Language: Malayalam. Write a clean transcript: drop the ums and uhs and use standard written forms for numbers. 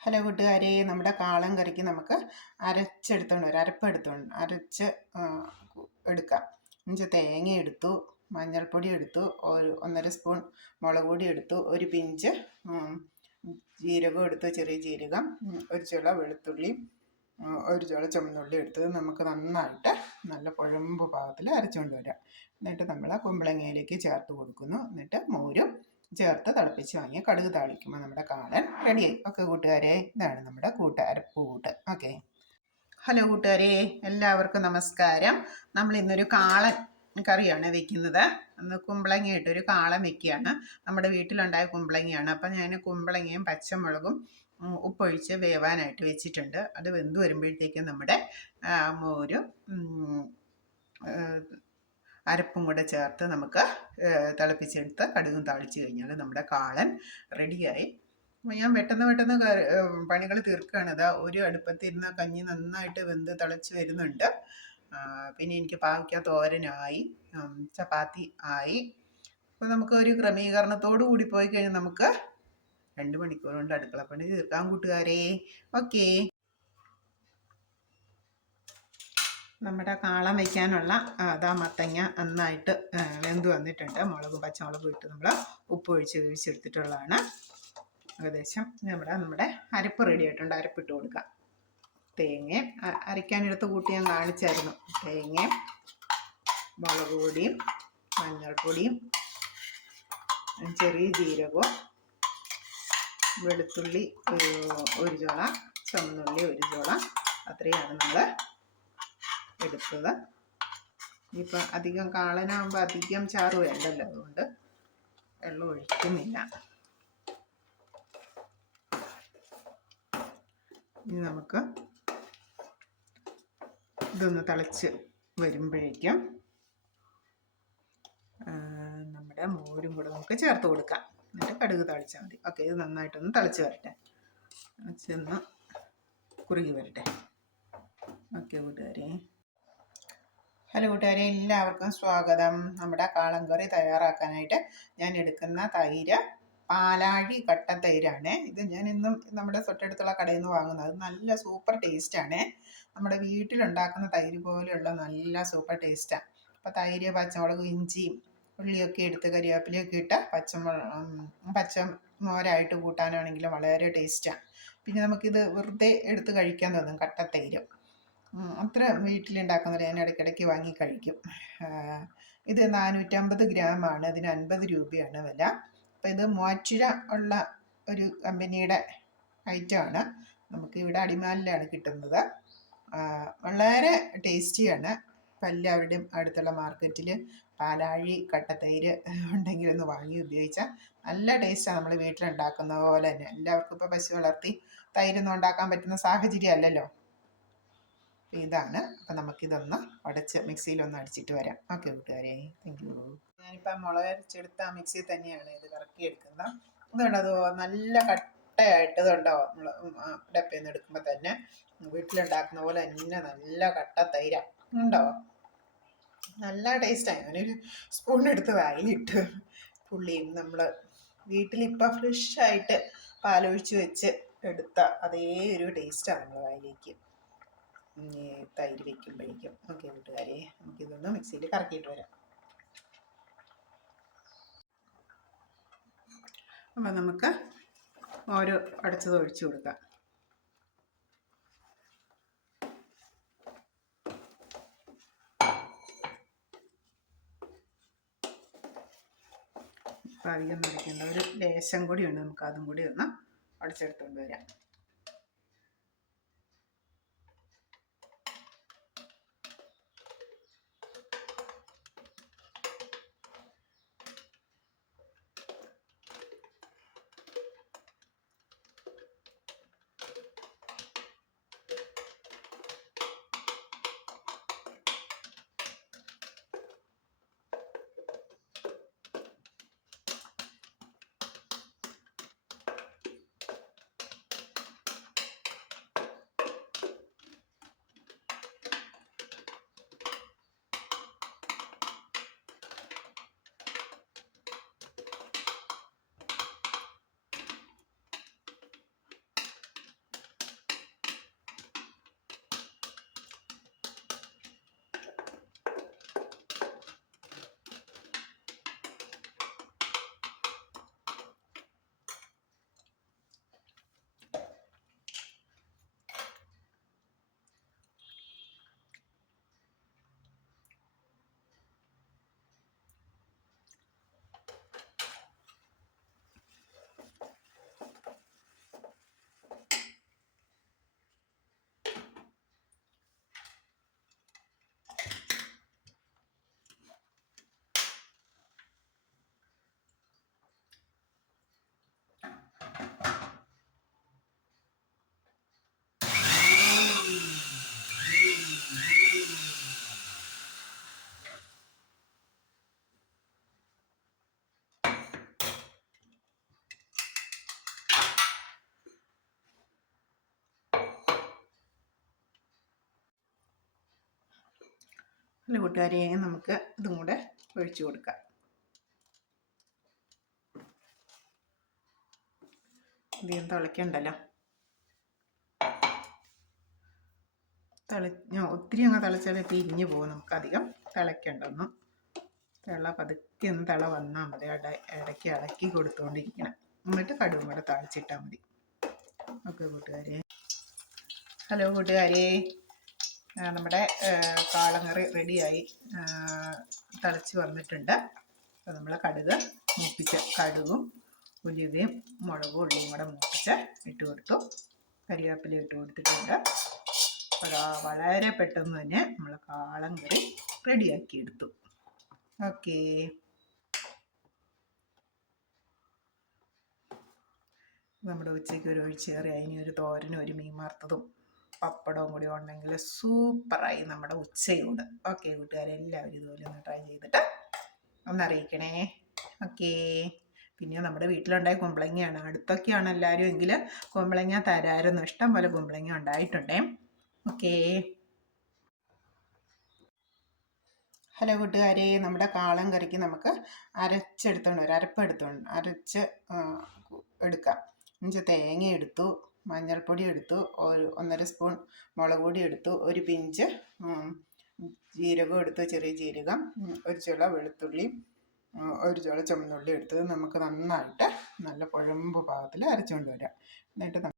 ഹലോ കൂട്ടുകാരെ, നമ്മുടെ കാളൻ കറിക്ക് നമുക്ക് അരച്ച് എടുക്കാം. ഇഞ്ചി തേങ്ങ എടുത്തു, മഞ്ഞൾപ്പൊടി എടുത്തു, ഒരു 1.5 സ്പൂൺ മുളക് പൊടി എടുത്തു, ഒരു പിഞ്ച് ജീരകം എടുത്തു, ചെറിയ ജീരകം, ഒരു ചുള വെളുത്തുള്ളി, ഒരു ചുള ചുവന്നുള്ളി എടുത്തത് നമുക്ക് നന്നായിട്ട് നല്ല കുഴമ്പ് പാകത്തിൽ അരച്ചുകൊണ്ട് വരാം. എന്നിട്ട് നമ്മൾ കുമ്പളങ്ങയിലേക്ക് ചേർത്ത് കൊടുക്കുന്നു. എന്നിട്ട് മോരും ചേർത്ത് തിളപ്പിച്ച് വാങ്ങി കടുക് താളിക്കുമ്പോൾ നമ്മുടെ കാളൻ റെഡിയായി. ഓക്കെ കൂട്ടുകാരെ, ഇതാണ് നമ്മുടെ അരപ്പുകൂട്ട്. ഓക്കെ, ഹലോ കൂട്ടുകാരെ, എല്ലാവർക്കും നമസ്കാരം. നമ്മൾ ഇന്നൊരു കാളൻ കറിയാണ് വെക്കുന്നത്. അന്ന് കുമ്പളങ്ങ ഇട്ടൊരു കാളൻ വെക്കുകയാണ്. നമ്മുടെ വീട്ടിലുണ്ടായ കുമ്പളങ്ങയാണ്. അപ്പം ഞാൻ കുമ്പളങ്ങയും പച്ചമുളകും ഉപ്പൊഴിച്ച് വേവാനായിട്ട് വെച്ചിട്ടുണ്ട്. അത് വെന്ത് വരുമ്പോഴത്തേക്കും നമ്മുടെ മോരും അരപ്പും കൂടെ ചേർത്ത് നമുക്ക് തിളപ്പിച്ചെടുത്ത് കടുകും താളിച്ച് കഴിഞ്ഞാൽ നമ്മുടെ കാളൻ റെഡിയായി. ഞാൻ പെട്ടെന്ന് പണികൾ തീർക്കുകയാണ്. ഇതാ ഒരു അടുപ്പത്തിരുന്ന കഞ്ഞി നന്നായിട്ട് വെന്ത് തിളച്ച് വരുന്നുണ്ട്. പിന്നെ എനിക്ക് പാവയ്ക്ക തോരനായി, ചപ്പാത്തി ആയി. അപ്പോൾ നമുക്ക് ഒരു ക്രമീകരണത്തോടു കൂടി പോയി കഴിഞ്ഞാൽ നമുക്ക് 2 മണിക്കൂർ കൊണ്ട് അടുക്കളപ്പണി തീർക്കാം കൂട്ടുകാരെ. ഓക്കേ, നമ്മുടെ കാളൻ വയ്ക്കാനുള്ള മത്തങ്ങ നന്നായിട്ട് വെന്ത് വന്നിട്ടുണ്ട്. മുളകും പച്ചമുളകും ഇട്ട് നമ്മൾ ഉപ്പ് ഒഴിച്ച് വേവിച്ചെടുത്തിട്ടുള്ളതാണ്. ഏകദേശം നമ്മുടെ അരപ്പ് റെഡി ആയിട്ടുണ്ട്. അരപ്പിട്ട് കൊടുക്കാം. തേങ്ങ അരയ്ക്കാനെടുത്ത് കൂട്ടി ഞാൻ കാണിച്ചായിരുന്നു. തേങ്ങയും മുളക് പൊടിയും മഞ്ഞൾപ്പൊടിയും ചെറിയ ജീരകവും വെളുത്തുള്ളി ഒരു ചുള, ചുവന്നുള്ളി ഒരു ചുള, അത്രയാണ് നമ്മൾ എടുത്തത്. ഇപ്പം അധികം കാളനാകുമ്പോൾ അധികം ചാറ് വേണ്ടല്ലോ, അതുകൊണ്ട് വെള്ളം ഒഴിക്കുന്നില്ല. ഇനി നമുക്ക് ഇതൊന്ന് തിളച്ച് വരുമ്പോഴേക്കും നമ്മുടെ മോരും കൂടെ നമുക്ക് ചേർത്ത് കൊടുക്കാം. എന്നിട്ട് കടുക് താളിച്ചാൽ മതി. ഓക്കെ, ഇത് നന്നായിട്ടൊന്ന് തിളച്ച് വരട്ടെ, തിളച്ചൊന്ന് കുറുകി വരട്ടെ. ഓക്കെ കൂട്ടുകാരെ, ഹലോ കൂട്ടുകാരെ, എല്ലാവർക്കും സ്വാഗതം. നമ്മുടെ കാളൻ കറി തയ്യാറാക്കാനായിട്ട് ഞാൻ എടുക്കുന്ന തൈര് പാലാഴി കട്ട തൈരാണ്. ഇത് ഞാൻ ഇന്നും നമ്മുടെ തൊട്ടടുത്തുള്ള കടയിൽ നിന്ന് വാങ്ങുന്നത്. നല്ല സൂപ്പർ ടേസ്റ്റാണ്. നമ്മുടെ വീട്ടിലുണ്ടാക്കുന്ന തൈര് പോലെയുള്ള നല്ല സൂപ്പർ ടേസ്റ്റാണ്. അപ്പോൾ തൈര്, പച്ചമുളക്, ഇഞ്ചിയും ഉള്ളിയൊക്കെ എടുത്ത് കരിവേപ്പിലയൊക്കെ ഇട്ട് പച്ചമോരായിട്ട് കൂട്ടാനാണെങ്കിലും വളരെ ടേസ്റ്റാണ്. പിന്നെ നമുക്കിത് വെറുതെ എടുത്ത് കഴിക്കാൻ തോന്നും. കട്ട തൈര് അത്ര വീട്ടിലുണ്ടാക്കുന്നത് ഞാൻ ഇടയ്ക്കിടയ്ക്ക് വാങ്ങി കഴിക്കും. ഇത് 450 ഗ്രാമാണ്. ഇതിന് 50 രൂപയാണ് വില. അപ്പോൾ ഇത് മൂവാറ്റുപുഴ ഉള്ള ഒരു കമ്പനിയുടെ ഐറ്റമാണ്. നമുക്ക് ഇവിടെ അടിമാലിലാണ് കിട്ടുന്നത്. വളരെ ടേസ്റ്റിയാണ്. അപ്പോൾ എല്ലാവരുടെയും അടുത്തുള്ള മാർക്കറ്റിൽ പാലാഴി കട്ടത്തൈര് ഉണ്ടെങ്കിൽ ഒന്ന് വാങ്ങി ഉപയോഗിച്ചാൽ നല്ല ടേസ്റ്റാണ്. നമ്മൾ വീട്ടിലുണ്ടാക്കുന്ന പോലെ തന്നെ. എല്ലാവർക്കും ഇപ്പോൾ പശു വളർത്തി തൈരൊന്നും ഉണ്ടാക്കാൻ പറ്റുന്ന സാഹചര്യം അല്ലല്ലോ. ഇതാണ്. അപ്പം നമുക്കിതൊന്ന് മിക്സിയിലൊന്ന് അടിച്ചിട്ട് വരാം. ഓക്കെ കൂട്ടുകാരെ, താങ്ക് യു. ഞാനിപ്പം മുളക് അരച്ചെടുത്ത മിക്സിയിൽ തന്നെയാണ് ഇത് കറക്കിയെടുക്കുന്നത്. അതുകൊണ്ട് അത് നല്ല കട്ടയായിട്ട് ഇതുണ്ടോ, ഡപ്പയിൽ നിന്ന് എടുക്കുമ്പോൾ തന്നെ വീട്ടിലുണ്ടാക്കുന്ന പോലെ തന്നെ നല്ല കട്ട തൈര ഉണ്ടോ, നല്ല ടേസ്റ്റായി. ഞാനൊരു സ്പൂണെടുത്ത് വായിലിട്ട് പുള്ളിയും നമ്മൾ വീട്ടിലിപ്പോൾ ഫ്രഷായിട്ട് പാലൊഴിച്ച് വെച്ച് എടുത്ത അതേ ഒരു ടേസ്റ്റാണ് നമ്മൾ വായിലേക്ക് തൈര് വയ്ക്കുമ്പോഴേക്കും. ഓക്കെ കൂട്ടുകാരെ, നമുക്കിതൊന്ന് മിക്സിയിൽ കറക്കിയിട്ട് വരാം. അപ്പം നമുക്ക് ഓരോ അടച്ചത് ഒഴിച്ചു കൊടുക്കാം. ഇപ്പം അധികം നിറയ്ക്കേണ്ട, ഒരു ലേശം കൂടിയുണ്ട്. നമുക്ക് അതും കൂടി ഒന്ന് അടച്ചെടുത്തുകൊണ്ട് വരാം. അല്ല കൂട്ടുകാരെ, നമുക്ക് ഇതും കൂടെ ഒഴിച്ചു കൊടുക്കാം. ഇതൊന്നും തിളയ്ക്കണ്ടല്ലോ. ഒത്തിരി അങ്ങ് തിളച്ചാൽ പിരിഞ്ഞു പോകും. നമുക്കധികം തിളയ്ക്കണ്ടൊന്നും. പതുക്കെ ഒന്ന് തിള വന്നാൽ മതി. ഇടയ്ക്ക് ഇളക്കി കൊടുത്തുകൊണ്ടിരിക്കണം. എന്നിട്ട് കടുകും കൂടെ താളിച്ചിട്ടാൽ മതി. ഓക്കെ കൂട്ടുകാരെ. ഹലോ കൂട്ടുകാരെ, നമ്മുടെ കാളങ്കറി റെഡിയായി തിളച്ച് വന്നിട്ടുണ്ട്. അപ്പോൾ നമ്മൾ കടുകും ഉലുവയും മുളകും ഉള്ളിയും കൂടെ മൂപ്പിച്ച് ഇട്ട് കൊടുത്തു. കരിവേപ്പില ഇട്ട് കൊടുത്തിട്ടുണ്ട്. അപ്പോൾ വളരെ പെട്ടെന്ന് തന്നെ നമ്മൾ കാളങ്കറി റെഡിയാക്കി എടുത്തു. ഓക്കേ, നമ്മുടെ ഉച്ചയ്ക്ക് ഒരു ഒഴിച്ചുകറി, അതിനൊരു തോരനും ഒരു മീൻ വറുത്തതും പപ്പടവും കൂടി ഉണ്ടെങ്കിൽ സൂപ്പറായി നമ്മുടെ ഉച്ചയൂട്. ഓക്കെ കൂട്ടുകാരെ, എല്ലാവരും ഇതുപോലെ ഒന്ന് ട്രൈ ചെയ്തിട്ട് ഒന്നറിയിക്കണേ. ഓക്കേ. പിന്നെ നമ്മുടെ വീട്ടിലുണ്ടായ കുമ്പളങ്ങയാണ്. അടുത്തൊക്കെയാണ് എല്ലാവരും എങ്കിൽ കുമ്പളങ്ങ തരാമായിരുന്നു. ഇഷ്ടം പോലെ കുമ്പളങ്ങ ഉണ്ടായിട്ടുണ്ടേ. ഓക്കേ. ഹലോ കൂട്ടുകാരെ, നമ്മുടെ കാളൻ കറിക്ക് നമുക്ക് അരച്ച് എടുക്കാം. 5 തേങ്ങ എടുത്തു, മഞ്ഞൾപ്പൊടി എടുത്തു, 1.5 സ്പൂൺ മുളക് പൊടി എടുത്തു, ഒരു പിഞ്ച് ജീരകം എടുത്തു, ചെറിയ ജീരകം, ഒരു ചുള വെളുത്തുള്ളി, ഒരു ചുള ചുമന്നുള്ളി എടുത്തത് നമുക്ക് നന്നായിട്ട് നല്ല കുഴമ്പ് പാകത്തിൽ അരച്ചുകൊണ്ട് വരാം. എന്നിട്ട്